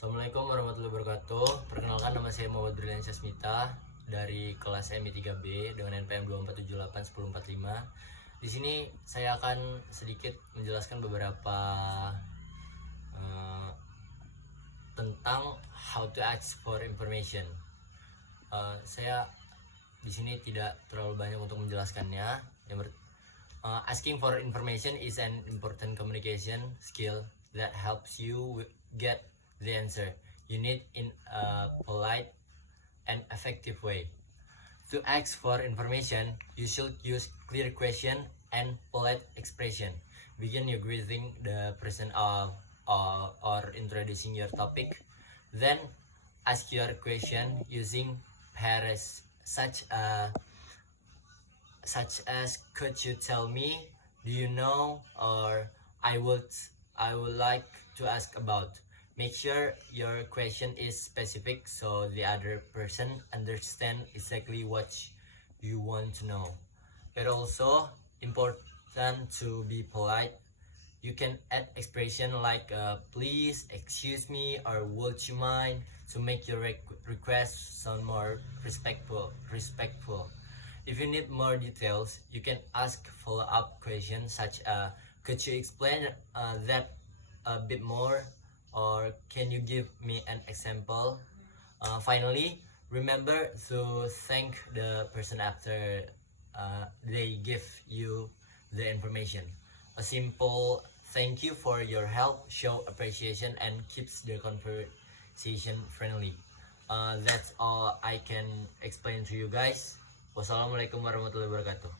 Assalamualaikum warahmatullahi wabarakatuh. Perkenalkan, nama saya Muhammad Briliansyah Smita dari kelas MI 3B dengan NPM 24781045. Di sini saya akan sedikit menjelaskan beberapa tentang how to ask for information. Saya di sini tidak terlalu banyak untuk menjelaskannya. Asking for information is an important communication skill that helps you get the answer you need in a polite and effective way. To ask for information, you should use clear question and polite expression. Begin your greeting the person or introducing your topic. Then ask your question using pairs such as could you tell me, do you know, or I would like to ask about. Make sure your question is specific so the other person understand exactly what you want to know. But also important to be polite. You can add expression like please, excuse me, or would you mind to make your request sound more respectful. If you need more details, you can ask follow-up questions such could you explain that a bit more, or can you give me an example? Finally, remember to thank the person after they give you the information. A simple thank you for your help show appreciation and keeps the conversation friendly. That's all I can explain to you guys. Wassalamualaikum warahmatullahi wabarakatuh.